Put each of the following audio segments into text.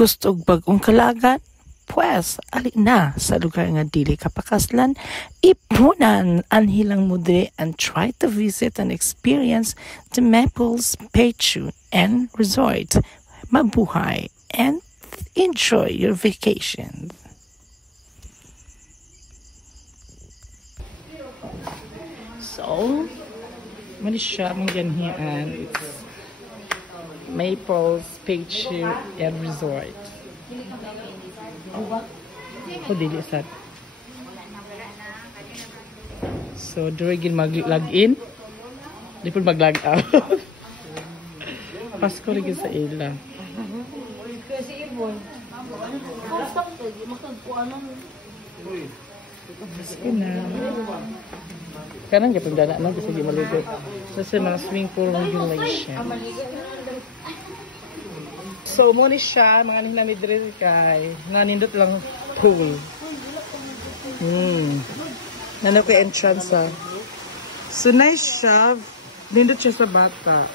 gusto og bagong kalagat, pues, ali na sa lugar nga dili kapakaslan, ipunan ang hilang mudre and try to visit and experience the Maples Pechu and Resort. Mabuhay and enjoy your vacation. So, mali siya mong ganhian. It's Maples Pechu and Resort. Oh, dili sad. So, durigin mag-log-in. Di po mag-log out. Pasko rin sa ila. Pasko na. Kanang gapang dana na kasi di maligot. Kasi mga swimming pool regulation. So, muna siya, mga nilamidrin kay nanindot lang pool. Nano ko entrance ha. So, nice siya. Nindot siya sa bata.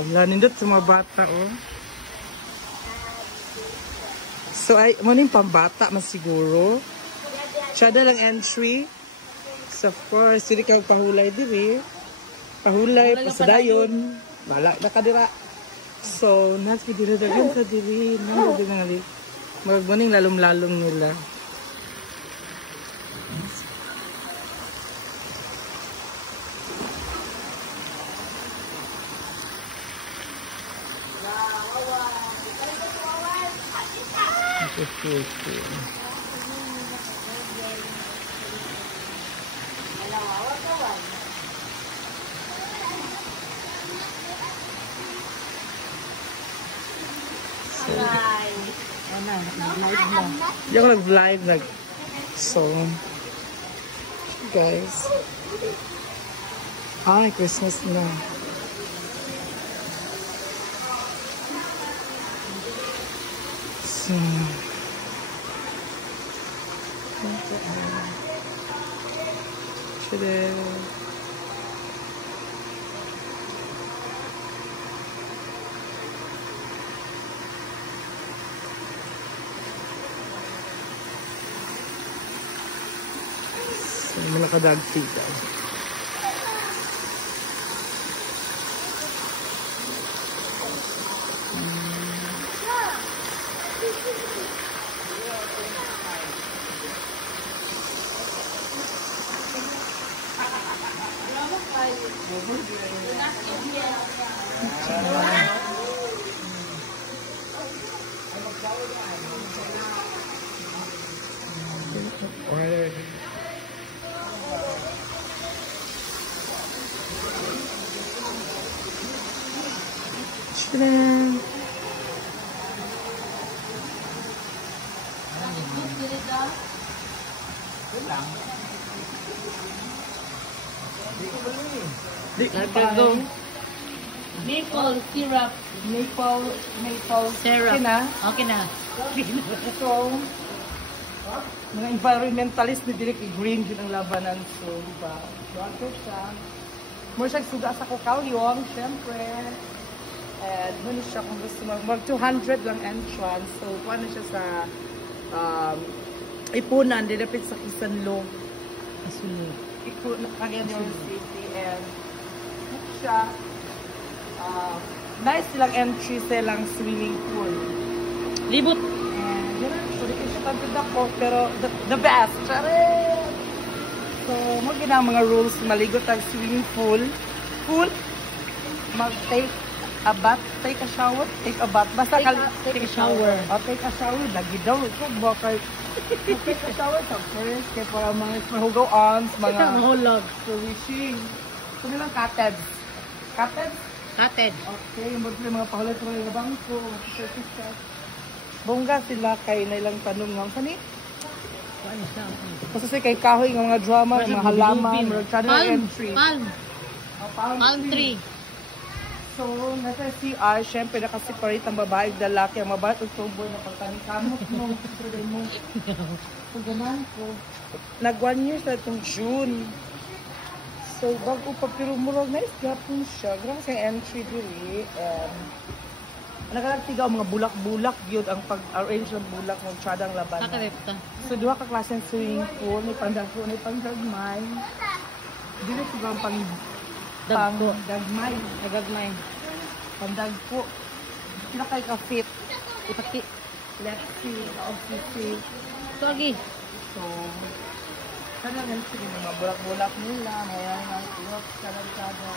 Wala, nindot sa mga bata, oh. So, ay, muna yung pambata man siguro. Siya lang entry. So, of course, hindi ka pahulay din eh. Pahulay, pasadayon. Wala na kadira. So, nasa dinadagan sa diri. Magbuning lalong-lalong nila. Yung nag-vlog so guys, ay Christmas na. So malakadag sita. Maple syrup. Maple syrup. Okay na? Okay na. So, mga environmentalist na dili kay green din ang labanan. So, diba? Water siya. More siya suga sa kukalyong, syempre. And muna siya kung gusto mag 200 lang entrance. So, paano siya sa Ipunan, dinapit sa Kisanlong. Cagayan City. And siya, nice silang entry silang swimming pool. Libot. And yun lang, so di ko siya tantod ako, pero the best. Charet! So, magina ang mga rules, maligot ang swimming pool. Mag-take a bath, take a shower, take a bath. Basta take a shower. Take a shower, lagi daw. Ito, bakit? Take a shower sa first, kaya para mga mahugaw-ons, mga mahulog. So, wishing. Ito nilang cottage. Cottage? Cottage. Okay, yung mga pahulat sa mga bangko. Bongga sila kay nailang tanong nga. Sani? Kasi kay kahoy ng mga drama, mga halaman, mga channel entry. Palm tree. So, nasa CR, syempre nakaseparate ang babae at lalaki. Ang babae at tomboy na pagkanikamot mo. So, ganan ko. Nag 1 year sa itong June. So, bago pa, pero murag nice gapon siya. Grabe sa entry dili. Nagkalagtigaw mga bulak-bulak yun ang pag-arrange ng bulak ng tsadang laban. Kakarepta. So, duha ka klaseng swimming pool, may pandagko, may pandagmay. Dili siguro pang Dagko. dagmay. Nagagmay. Pandagko. Sila kay ka-fit. Ipaki. Let's see. Let's So, lagi. So, sana nga sige mga bulak-bulak nila. Mayroon ang tulog sa lantada.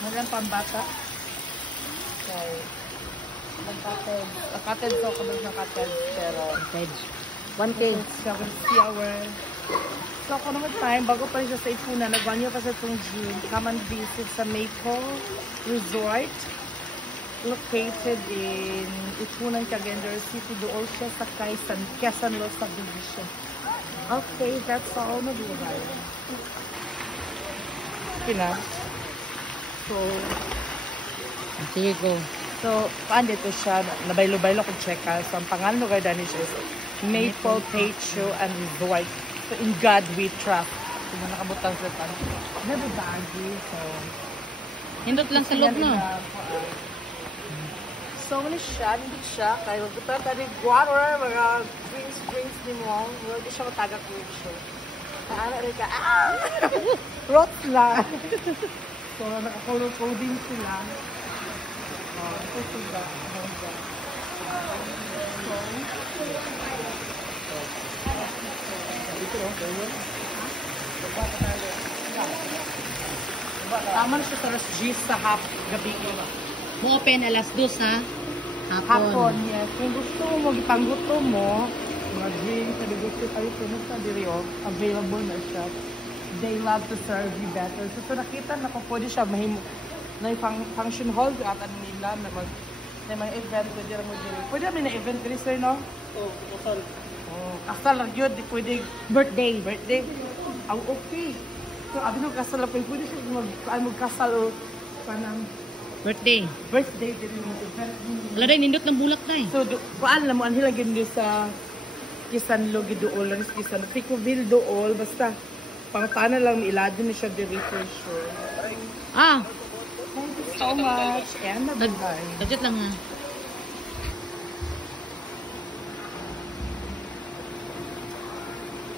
Mayroon pambata. Okay. Nagkatid ko kung nagkatid. Pero, 1K. 70 hours. So, kung naman time, bago pa rin siya sa Ipuna, nagbanyo pa sa itong June, come and visit sa Maple Resort, located in Itunan, Cagayan City, doon siya sa Quezon Los Subdivision. Okay, that's all na buhay. Okay na. So, Sige ko. so, paan dito siya, nabaylo-baylo kung check ka. So, ang pangalan lugar dani siya is Maple Patio and Resort. So, in God we trust. So, nakabutang sila pa. Never baggy, so... Hindot lang sa loob no? So, ano siya, hindi siya. Kaya magpunta tayo water, mga drinks din mo. Hindi siya matagak yung show. Ano rin ka, rot lang. So, nakakolor coding sila. Ito sila. Tama na siya sa alas 10 sa gabi. Mo open alas 2 ha? Hapon, yes. Kung gusto mo, ipangguto mo, mga drinks, sabi gusto tayo puno sa diriyo, available na siya. They love to serve you better. So, ito nakita na kung pwede siya mahimo na function hall at ano nila na mga event, pwede rin mo diri. Pwede rin na event diri, sir, no? Oo, kasal. Oh, kasal lang yun, di pwede Birthday. birthday. Ang okay. So, abi nung kasal lang, pwede siya magkasal o panang Birthday. birthday din yung event. Wala rin, nindot ng bulak na eh. So, paan lang mo, ang hilagin doon sa Kisanlo, Gidool, lang sa Kisanlo. Picoville, Dool, basta pangtana lang, iladin na siya diri for sure. Ah! Thank you so much. And nabuhay. Budget lang ha.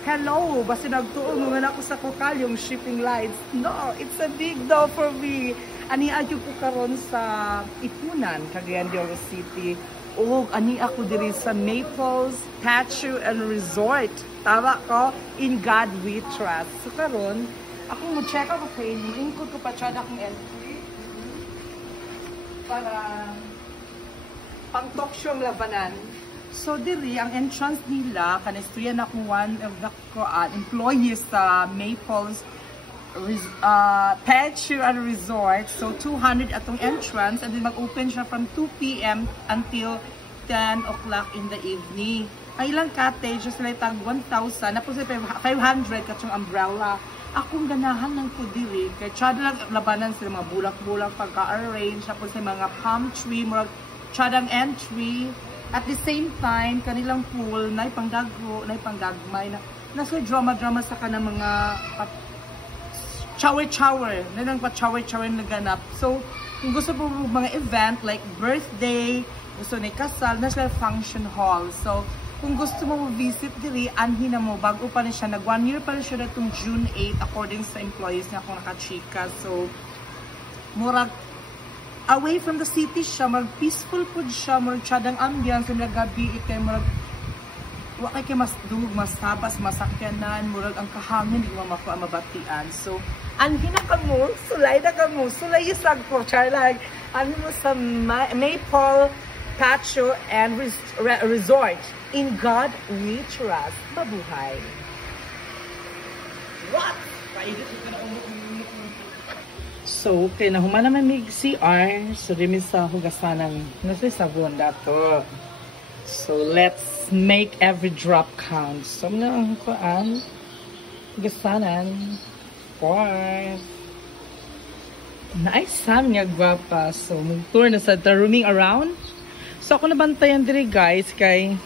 Hello! Basta nagtuon mo nga ako sa kokal yung shipping lines. No, it's a big no for me. Ani adyo ko karon sa Ipunan, Cagayan de Oro City. O ani ako diri sa Naples Patio and Resort. Tama ko, in God we trust. So karon, ako mo check ako kay ingkod ko pa chad akong entry para pang-talk show ang labanan. So diri ang entrance nila kanistorya na kung one of the employees sa Maples Patio and Resort. So 200 atong entrance and then mag-open siya from 2 p.m. until 10 o'clock in the evening. Ang ilang cottage sila tag 1,000 na po sa 500 katong umbrella. Akong ganahan ng po diri kay chadang labanan sila mga bulak-bulak pagka-arrange tapos sa mga palm tree, mga chadang entry. At the same time, kanilang pool na ipangdago, na ipanggagmay na nasa drama-drama sa kanang mga chower-chower. Na nang pa-chower-chower na ganap. So, kung gusto po mga event like birthday, gusto na kasal, na sila function hall. So, kung gusto mo visit diri, anhin na mo, bago pa na siya, nag 1 year pa na siya natong June 8 according sa employees na akong nakachika. So, murag, away from the city siya, mag peaceful po siya, mag tsadang ambience, sa gabi, ikay mag, wakay kay mas dungog, mas tapas, masakyanan, murag ang kahangin, di mo mabatian. So, anhin na ka mo, sulay na ka mo, sulay isag ko, charlag, anhin mo sa Maple Patio and Resort. In God we trust. Mabuhay. What? So, okay, nahuman naman may CR. So, rin sa hugasan ng nasa sabon dato. So, let's make every drop count. So, na ang kuan. Hugasanan. 4. Nice sam nga gwapa. So, mag-tour na sa roaming around. So, ako nabantayan diri guys kay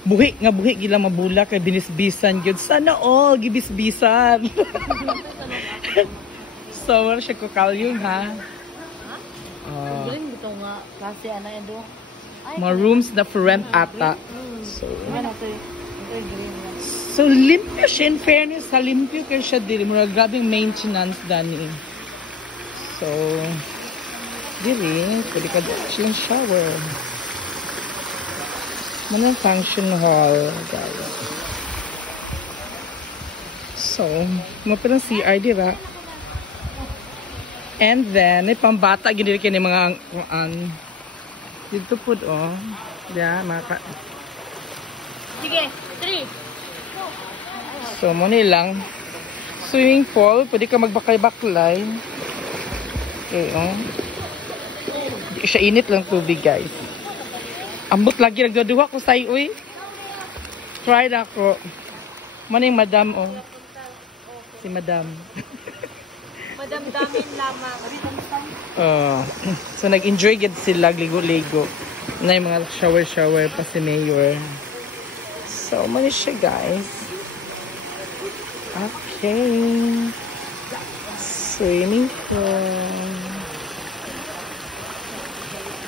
buhi gila mabula kay binisbisan gyud sana all gibisbisan. So So, wala siya kukalyong, ha? Galing ito nga. Kasi ano yan doon. Mga rooms na for rent ata. So, so limpyo siya. In fairness, sa limpyo kayo siya dili. Mura grabing maintenance dani. So, dili. Pwede ka silang shower. Manang function hall, guys. So, mapilang CR, diba? And then, may pambata, ginili kayo ng mga, dito po, oh. Yeah, Sige, 3. So, muna lang. Swimming pool, pwede ka magbakay-baklay. Okay, oh. Hindi siya init lang tubig, guys. Ambot lagi, nagdaduha ko sa'yo, uy. Try na ako. Muna yung madam, oh. Si madam. Madam damin lamang. So, nag-enjoy gid sila, ligo-ligo. Na yung mga shower-shower pa si Mayor. So, muna siya, guys. Okay. Swimming pool.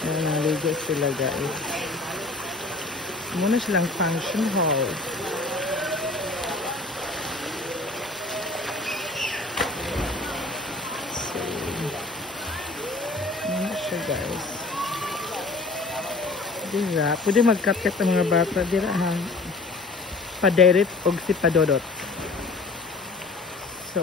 Ayan, naligo sila, guys. Muna silang function hall. Guys, dira pwede magkapit ang mga bata dira ha, padirit og si padodot. So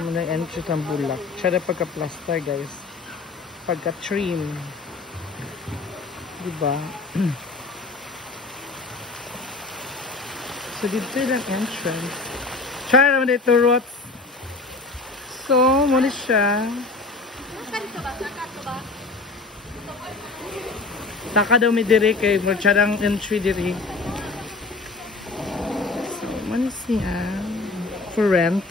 muna entry ng bulak siya na pagka-plaster, guys, pagka-trim, diba? So, dito yung entrance. Try naman dito, Rots. So, muna siya. Saka daw may diri kay Marchadang entry diri. So, muna siya. For rent.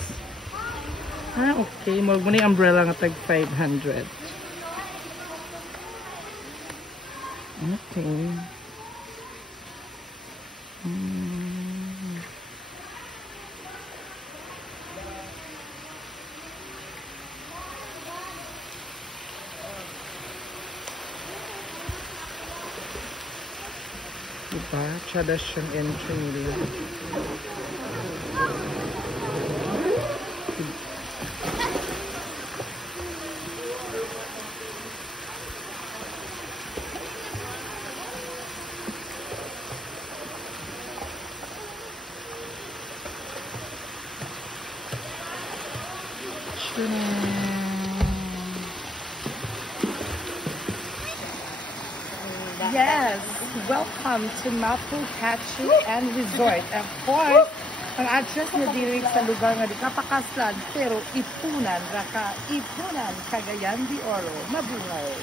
Okay. Muna yung umbrella nga tag 500. Okay. Diba? Tsada siyang entry nila. Yes, welcome to Mapu Catchy and Resort. Of course, ang address na diri sa lugar nga di kapakaslan pero Ipunan, Cagayan de Oro. Mabuhay!